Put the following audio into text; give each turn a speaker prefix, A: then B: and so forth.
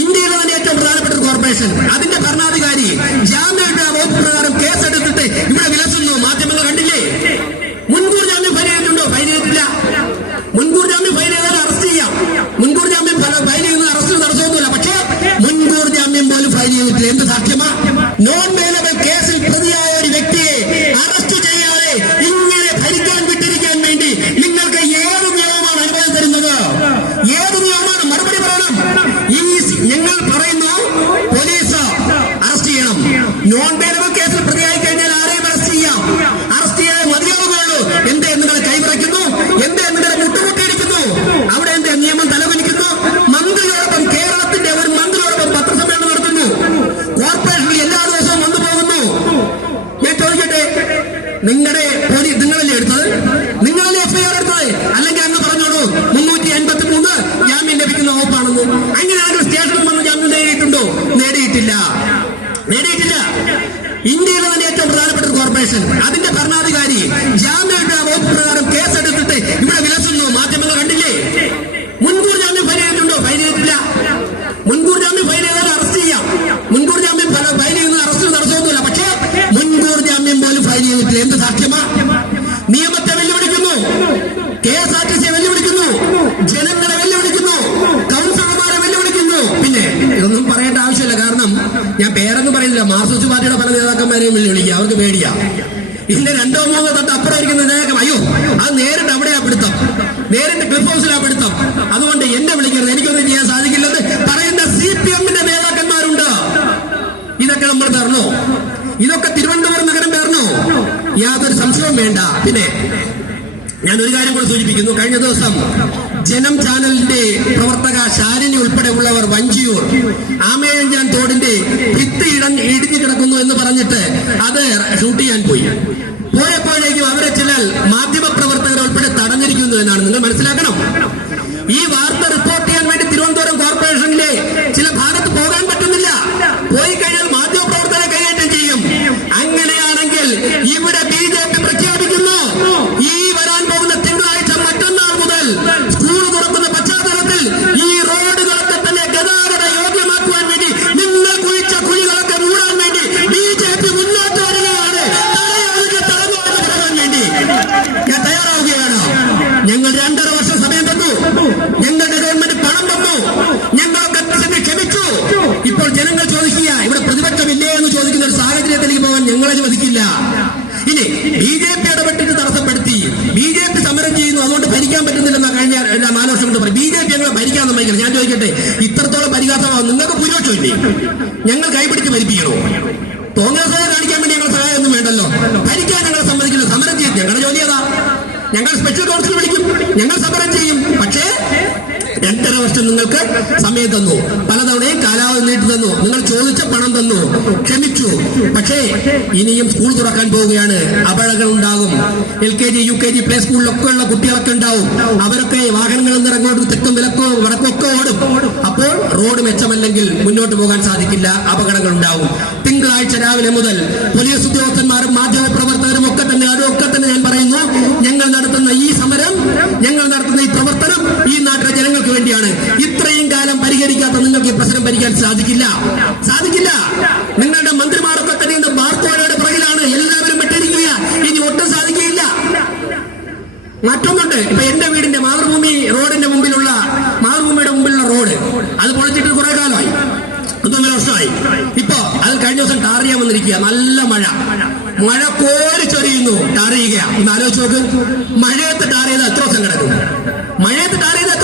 A: ഇന്ത്യയിലെ തന്നെ ഏറ്റവും പ്രധാനപ്പെട്ട ഒരു കോർപ്പറേഷൻ അതിന്റെ ഭരണാധികാരി ജാമ്യയുടെ വകുപ്പ് പ്രകാരം കേസെടുത്തിട്ട് ഇവിടെ വിലസുന്നു. മാധ്യമങ്ങൾ കണ്ടില്ലേ? മുൻകൂർ ജാമ്യം ഫയൽ ചെയ്തിട്ടുണ്ടോ? ഫയൽ ചെയ്തിട്ടില്ല. മുൻകൂർ ജാമ്യം ഫയൽ ചെയ്താൽ അറസ്റ്റ് ചെയ്യാം. മുൻകൂർ ജാമ്യം ഫയൽ ചെയ്യുന്നത് അറസ്റ്റിന് തടസ്സമൊന്നുമില്ല. പക്ഷേ മുൻകൂർ ജാമ്യം പോലും ഫയൽ ചെയ്തിട്ടില്ല. എന്ത് സാധ്യമാ? നോൺ നോൺ വേലബിൾ കേസിൽ പ്രതിയായി കഴിഞ്ഞാൽ ആരെയും അറസ്റ്റ് ചെയ്യാം. അറസ്റ്റ് ചെയ്യാതെ മതിയാവുകയുള്ളൂ. എന്തേ നിങ്ങൾ കൈമറയ്ക്കുന്നു എന്തേ നിങ്ങൾ മുട്ടുമുട്ടിയിരിക്കുന്നു അവിടെ എന്തേ നിയമം തലവലിക്കുന്നു? മന്ത്രിയോടൊപ്പം കേരളത്തിന്റെ ഒരു മന്ത്രിയോടൊപ്പം പത്രസമ്മേളനം നടത്തുന്നു. കോർപ്പറേഷനിൽ എല്ലാ ദിവസവും വന്നു പോകുന്നു. ഞാൻ ചോദിക്കട്ടെ നിങ്ങളുടെ പോലീസ് നിങ്ങളല്ലേ എടുത്തത്? നിങ്ങളല്ലേ എഫ്ഐആർ എടുത്തത്? അല്ലെങ്കിൽ അങ്ങ് പറഞ്ഞോളൂ മുന്നൂറ്റി അൻപത്തി മൂന്ന് ജാമ്യം ലഭിക്കുന്ന വകുപ്പാണെന്ന്. അങ്ങനെയാണെങ്കിൽ ഇന്ത്യയിലെ തന്നെ ഏറ്റവും പ്രധാനപ്പെട്ട ഒരു കോർപ്പറേഷൻ അതിന്റെ ഭരണാധികാരി ജാമ്യയുടെ വകുപ്പ് പ്രകാരം കേസെടുത്തിട്ട് ഇവിടെ വിലസുന്നു. മാധ്യമങ്ങൾ കണ്ടില്ലേ? മുൻകൂർ ജാമ്യം ഫയൽ ചെയ്തിട്ടുണ്ടോ? ഫയൽ ചെയ്തിട്ടില്ല. മുൻകൂർ ജാമ്യം ഫയൽ ചെയ്താൽ അറസ്റ്റ് ചെയ്യാം. മുൻകൂർ ജാമ്യം ഫയൽ ചെയ്യുന്നത് അറസ്റ്റിന് തടസ്സമൊന്നുമില്ല പക്ഷേ മുൻകൂർ ജാമ്യം പോലും ഫയൽ ചെയ്തിട്ടില്ല. എന്ത് സാധ്യമാ നിയമത്തെ വെല്ലുവിളിക്കുന്നു. കെ എസ് ആർ ടി സിയെ വെല്ലുവിളിക്കുന്നു. ജനങ്ങളെ വെല്ലുവിളിക്കുന്നു. കൗൺസിലർമാരെ വെല്ലുവിളിക്കുന്നു. പിന്നെ ഇതൊന്നും പറയേണ്ട ആവശ്യമില്ല. കാരണം ഞാൻ പേരൊന്നും പറയുന്നില്ല മാർക്സിസ്റ്റ് പാർട്ടിയുടെ പല നേതാക്കന്മാരെയും വെല്ലുവിളിക്കുക അവർക്ക് പേടിയാ. ഇതിന്റെ രണ്ടോ മൂന്നോ തൊട്ട് അപ്പുറം ഇരിക്കുന്ന നേതാക്കം അയ്യോ അത് നേരിട്ട് അവിടെയാ പിടുത്തം. നേരിട്ട് ക്ലിഫ് ഹൗസിലാ പിടുത്തം. അതുകൊണ്ട് എന്നെ വിളിക്കരുത് എനിക്കൊന്നും ചെയ്യാൻ സാധിക്കില്ലെന്ന് പറയുന്ന സി പി എമ്മിന്റെ നേതാക്കന്മാരുണ്ട്. ഇതൊക്കെ നമ്മൾ തരണോ? ഇതൊക്കെ തിരുവനന്തപുരം നഗരം തരണോ? യാതൊരു സംശയവും വേണ്ട. പിന്നെ ഞാൻ ഒരു കാര്യം കൂടെ സൂചിപ്പിക്കുന്നു. കഴിഞ്ഞ ദിവസം ജനം ചാനലിന്റെ പ്രവർത്തക ശാലിനി ഉൾപ്പെടെ ഉള്ളവർ വഞ്ചിയൂർ ആമേഴഞ്ചാൻ തോടിന്റെ ഭിത്തി ഇട ഇടിഞ്ഞു കിടക്കുന്നു എന്ന് പറഞ്ഞിട്ട് അത് ഷൂട്ട് ചെയ്യാൻ പോയി. പോയപ്പോഴേക്കും അവരെ ചിലർ മാധ്യമ ഉൾപ്പെടെ തടഞ്ഞിരിക്കുന്നു എന്നാണ് നിങ്ങൾ മനസ്സിലാക്കണം. ഈ വാർത്ത റിപ്പോർട്ട് ചെയ്യാൻ വേണ്ടി തിരുവനന്തപുരം കോർപ്പറേഷനിലെ ചില ഭാഗത്ത് പോകാൻ പറ്റുന്നില്ല പോയി കഴിഞ്ഞാൽ മാധ്യമ പ്രവർത്തകരെ കൈകാര്യം ചെയ്യും അങ്ങനെയാണെങ്കിൽ ഇവിടെ ബി ജെ പി പ്രഖ്യാപിക്കുന്നു ഈ വരാൻ പോകുന്ന തിങ്കളാഴ്ച മറ്റന്നാൾ മുതൽ സ്കൂൾ തുറക്കുന്ന പശ്ചാത്തലത്തിൽ ഈ റോഡുകളൊക്കെ തന്നെ ഗതാഗത യോഗ്യമാക്കുവാൻ വേണ്ടി നിങ്ങൾ കുഴിച്ച കുഴികളൊക്കെ മൂടാൻ വേണ്ടി ബി ജെ പി മുന്നോട്ട് വരികയാണ് തടയാതെ തടഞ്ഞു കിടക്കാൻ വേണ്ടി ഞാൻ തയ്യാറാവുകയാണ് ഞങ്ങൾ രണ്ടര വർഷം സമയം തന്നു ഞങ്ങളുടെ ഗവൺമെന്റ് പണം തന്നു ഞങ്ങളൊക്കെ തന്നെ ക്ഷമിച്ചു ഇപ്പോൾ ജനങ്ങൾ ചോദിക്കുക ഇവിടെ പ്രതിപക്ഷമില്ലേ എന്ന് ചോദിക്കുന്ന ഒരു സാഹചര്യത്തിലേക്ക് പോകാൻ ഞങ്ങൾ അനുവദിക്കില്ല. ഇനി ബി ജെ പി ഇടപെട്ടിട്ട് തടസ്സപ്പെടുത്തി ബി ജെ പി സമരം ചെയ്യുന്നു അതുകൊണ്ട് ഭരിക്കാൻ പറ്റുന്നില്ലെന്ന കഴിഞ്ഞ എല്ലാ മാനവർഷം വർഷം കൊണ്ട് പറയും ബി ജെ പി ഞങ്ങളെ ഭരിക്കാൻ സമ്മതിക്കില്ല ഞാൻ ചോദിക്കട്ടെ ഇത്രത്തോളം പരിഹാസമാകും നിങ്ങൾക്ക് ഭൂരിപക്ഷമില്ലേ ഞങ്ങൾ കൈപിടിച്ച് ഭരിപ്പിക്കണോ? കോൺഗ്രസ് കാണിക്കാൻ വേണ്ടി ഞങ്ങൾ സഹായമൊന്നും വേണ്ടല്ലോ. ഭരിക്കാൻ ഞങ്ങളെ സമ്മതിക്കില്ല. സമരം ചെയ്യും. ഞങ്ങളുടെ ജോലി അതാ. ഞങ്ങൾ സ്പെഷ്യൽ കൗൺസിൽ വിളിക്കും. ഞങ്ങൾ സമരം ചെയ്യും. പക്ഷേ രണ്ടര വർഷം നിങ്ങൾക്ക് സമയം തന്നു. പലതവണയും കാലാവധി നീട്ടി തന്നു. നിങ്ങൾ ചോദിച്ച പണം തന്നു. ക്ഷമിച്ചു. പക്ഷേ ഇനിയും സ്കൂൾ തുറക്കാൻ പോവുകയാണ്. അപകടങ്ങൾ ഉണ്ടാകും. L K G U K G play സ്കൂളിലൊക്കെ ഉള്ള കുട്ടികളൊക്കെ ഉണ്ടാവും. അവരൊക്കെ വാഹനങ്ങളിൽ നിന്ന് ഇറങ്ങോട്ട് തെക്കും വിലക്കോ വടക്കൊക്കെ ഓടും. അപ്പോൾ റോഡ് മെച്ചമല്ലെങ്കിൽ മുന്നോട്ട് പോകാൻ സാധിക്കില്ല. അപകടങ്ങൾ ഉണ്ടാവും. തിങ്കളാഴ്ച രാവിലെ മുതൽ പോലീസ് ഉദ്യോഗസ്ഥന്മാരും മാധ്യമ പ്രവർത്തകരും ഒക്കെ തന്നെ അതൊക്കെ തന്നെ ഞാൻ പറയുന്നു ഞങ്ങൾ നടത്തുന്ന ഈ സമരം ഞങ്ങൾ നടത്തുന്ന ഈ പ്രവർത്തനം ഈ നാട്ടിലെ ജനങ്ങൾക്ക് വേണ്ടിയാണ് ഇത്രയും കാലം പരിഹരിക്കാത്ത നിങ്ങൾക്ക് ഈ പ്രശ്നം പരിഹരിക്കാൻ സാധിക്കില്ല. സാധിക്കില്ല. നിങ്ങളുടെ മന്ത്രിമാരൊക്കെ തന്നെ ഇന്ന് പുറകിലാണ്. എല്ലാവരും വിട്ടിരിക്കുക ഇനി ഒട്ടും സാധിക്കുകയില്ല. മറ്റൊന്നുണ്ട്. ഇപ്പൊ എന്റെ വീടിന്റെ മാതൃഭൂമി റോഡിന്റെ മുമ്പിലുള്ള മാതൃഭൂമിയുടെ മുമ്പിലുള്ള റോഡ്. അത് പൊളിച്ചിട്ട് കുറെ കാലമായി. ഒന്നൊന്നര വർഷമായി. ഇപ്പൊ അത് കഴിഞ്ഞ ദിവസം ടാർ വന്നിരിക്കുക നല്ല മഴ. മഴ കോരിച്ചൊരിയുന്നു ടാർ ചെയ്യുക ഒന്ന് ആലോചിച്ച് നോക്ക്. മഴയത്ത് ടാർ ചെയ്ത് എത്ര ദിവസം കിടക്കും? മഴയത്ത് ടാർ ചെയ്ത്